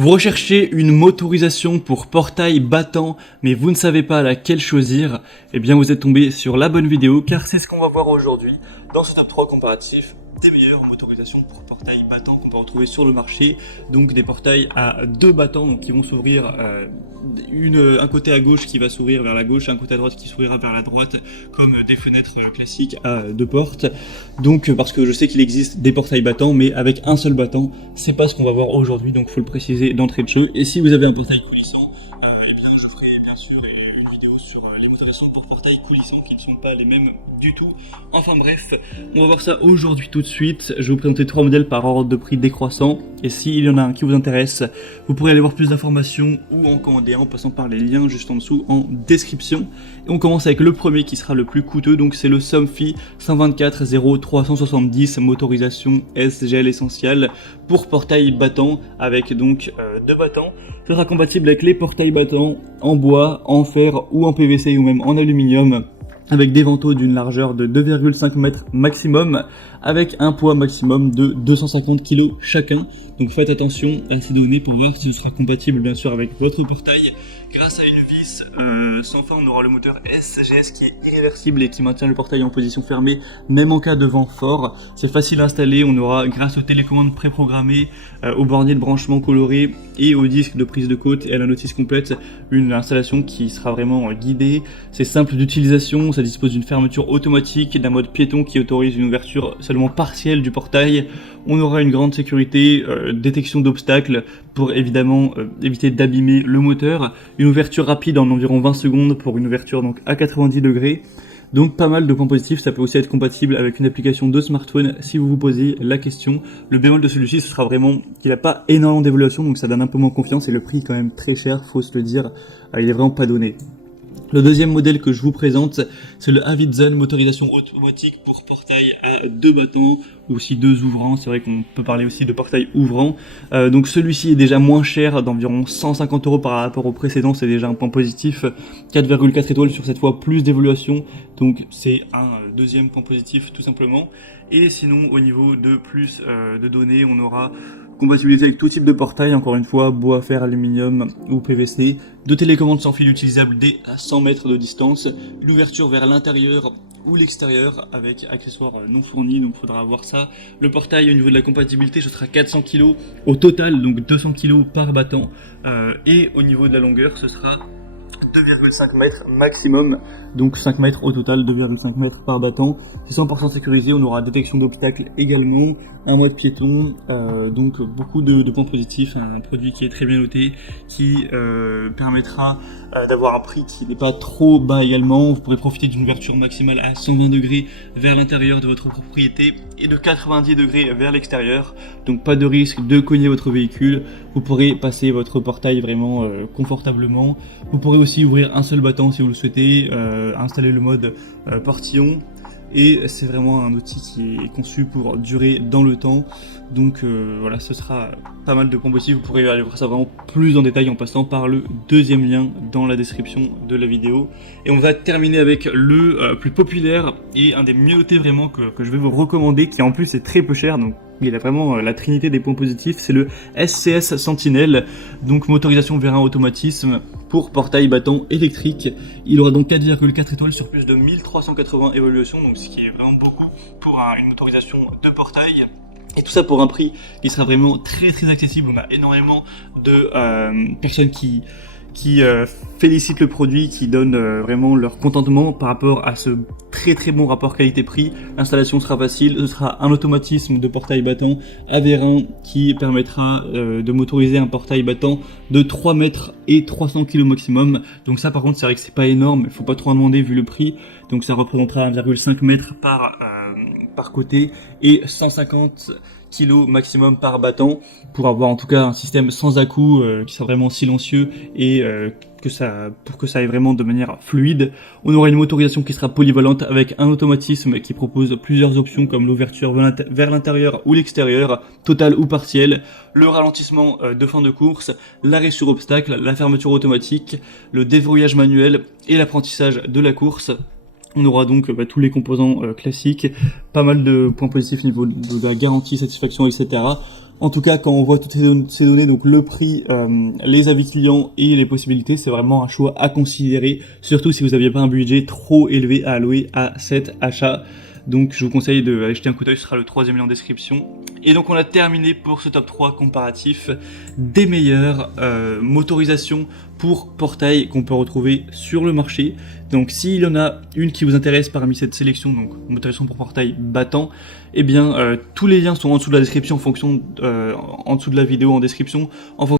Vous recherchez une motorisation pour portail battant, mais vous ne savez pas laquelle choisir? Eh bien, vous êtes tombé sur la bonne vidéo, car c'est ce qu'on va voir aujourd'hui dans ce top 3 comparatif des meilleures motorisations pour portail battant qu'on peut retrouver sur le marché. Donc des portails à deux battants, donc qui vont s'ouvrir un côté à gauche qui va s'ouvrir vers la gauche, un côté à droite qui s'ouvrira vers la droite, comme des fenêtres classiques à deux portes. Donc parce que je sais qu'il existe des portails battants, mais avec un seul battant, c'est pas ce qu'on va voir aujourd'hui, donc faut le préciser d'entrée de jeu. Et si vous avez un portail coulissant, eh bien je ferai bien sûr une vidéo sur les motorisations pour portails coulissants qui ne sont pas les mêmes du tout. Enfin bref, on va voir ça aujourd'hui tout de suite. Je vais vous présenter trois modèles par ordre de prix décroissant. Et s'il y en a un qui vous intéresse, vous pourrez aller voir plus d'informations ou en commander un en passant par les liens juste en dessous en description. Et on commence avec le premier qui sera le plus coûteux, donc c'est le Somfy 124 0370 motorisation SGL essentielle pour portail battant avec donc deux battants. Ce sera compatible avec les portails battants en bois, en fer ou en PVC ou même en aluminium, avec des vantaux d'une largeur de 2,5 mètres maximum, avec un poids maximum de 250 kg chacun. Donc faites attention à ces données pour voir si ce sera compatible bien sûr avec votre portail. Grâce à une vis sans fin, on aura le moteur SGS qui est irréversible et qui maintient le portail en position fermée même en cas de vent fort. C'est facile à installer, on aura grâce aux télécommandes préprogrammées, au bornier de branchement coloré et au disque de prise de côte et à la notice complète, une installation qui sera vraiment guidée. C'est simple d'utilisation, ça dispose d'une fermeture automatique, d'un mode piéton qui autorise une ouverture seulement partielle du portail. On aura une grande sécurité, détection d'obstacles pour évidemment éviter d'abîmer le moteur, une ouverture rapide en environ 20 secondes pour une ouverture donc à 90 degrés. Donc pas mal de points positifs, ça peut aussi être compatible avec une application de smartphone si vous vous posez la question. Le bémol de celui-ci, ce sera vraiment qu'il n'a pas énormément d'évaluation, donc ça donne un peu moins confiance et le prix est quand même très cher, faut se le dire, il est vraiment pas donné. Le deuxième modèle que je vous présente, c'est le Avidzen motorisation automatique pour portail à deux battants ou aussi deux ouvrants. C'est vrai qu'on peut parler aussi de portail ouvrant. Donc celui-ci est déjà moins cher, d'environ 150 € par rapport au précédent. C'est déjà un point positif. 4,4 étoiles sur cette fois, plus d'évaluation. Donc c'est un deuxième point positif tout simplement. Et sinon au niveau de plus de données, on aura compatibilité avec tout type de portail, encore une fois, bois, fer, aluminium ou PVC, deux télécommandes sans fil utilisables dès à 100 mètres de distance, une ouverture vers l'intérieur ou l'extérieur avec accessoires non fournis, donc il faudra avoir ça. Le portail au niveau de la compatibilité, ce sera 400 kg au total, donc 200 kg par battant, et au niveau de la longueur, ce sera 2,5 mètres maximum, donc 5 mètres au total, 2,5 mètres par battant. C'est 100% sécurisé, on aura détection d'obstacles également, un mode piéton, donc beaucoup de points positifs, un produit qui est très bien noté, qui permettra d'avoir un prix qui n'est pas trop bas également. Vous pourrez profiter d'une ouverture maximale à 120 degrés vers l'intérieur de votre propriété et de 90 degrés vers l'extérieur, donc pas de risque de cogner votre véhicule. Vous pourrez passer votre portail vraiment confortablement. Vous pourrez aussi ouvrir un seul battant si vous le souhaitez, installer le mode portillon, et c'est vraiment un outil qui est conçu pour durer dans le temps. Donc voilà, ce sera pas mal de points positifs. Vous pourrez aller voir ça vraiment plus en détail en passant par le deuxième lien dans la description de la vidéo. Et on va terminer avec le plus populaire et un des mieux notés vraiment que je vais vous recommander, qui en plus est très peu cher, donc il a vraiment la trinité des points positifs. C'est le SCS Sentinel, donc motorisation vers un automatisme pour portail battant électrique. Il aura donc 4,4 étoiles sur plus de 1380 évaluations, donc ce qui est vraiment beaucoup pour une motorisation de portail. Et tout ça pour un prix qui sera vraiment très très accessible. On a énormément de personnes qui félicitent le produit, qui donnent vraiment leur contentement par rapport à ce très très bon rapport qualité-prix. L'installation sera facile, ce sera un automatisme de portail battant avérant qui permettra de motoriser un portail battant de 3 mètres et 300 kg maximum. Donc ça par contre c'est vrai que c'est pas énorme, il faut pas trop en demander vu le prix. Donc ça représentera 1,5 mètre par côté et 150 kg maximum par battant, pour avoir en tout cas un système sans à-coups qui soit vraiment silencieux et pour que ça aille vraiment de manière fluide. On aura une motorisation qui sera polyvalente avec un automatisme qui propose plusieurs options comme l'ouverture vers l'intérieur ou l'extérieur, totale ou partielle, le ralentissement de fin de course, l'arrêt sur obstacle, la fermeture automatique, le déverrouillage manuel et l'apprentissage de la course. On aura donc tous les composants classiques, pas mal de points positifs au niveau de la garantie, satisfaction, etc. En tout cas, quand on voit toutes ces données, donc le prix, les avis clients et les possibilités, c'est vraiment un choix à considérer, surtout si vous n'aviez pas un budget trop élevé à allouer à cet achat. Donc je vous conseille d'aller jeter un coup d'œil, ce sera le troisième lien en description. Et donc on a terminé pour ce top 3 comparatif des meilleures motorisations pour portail qu'on peut retrouver sur le marché. Donc s'il y en a une qui vous intéresse parmi cette sélection, donc motorisation pour portail battant, eh bien tous les liens sont en dessous de la description en fonction, en dessous de la vidéo en description, en fonction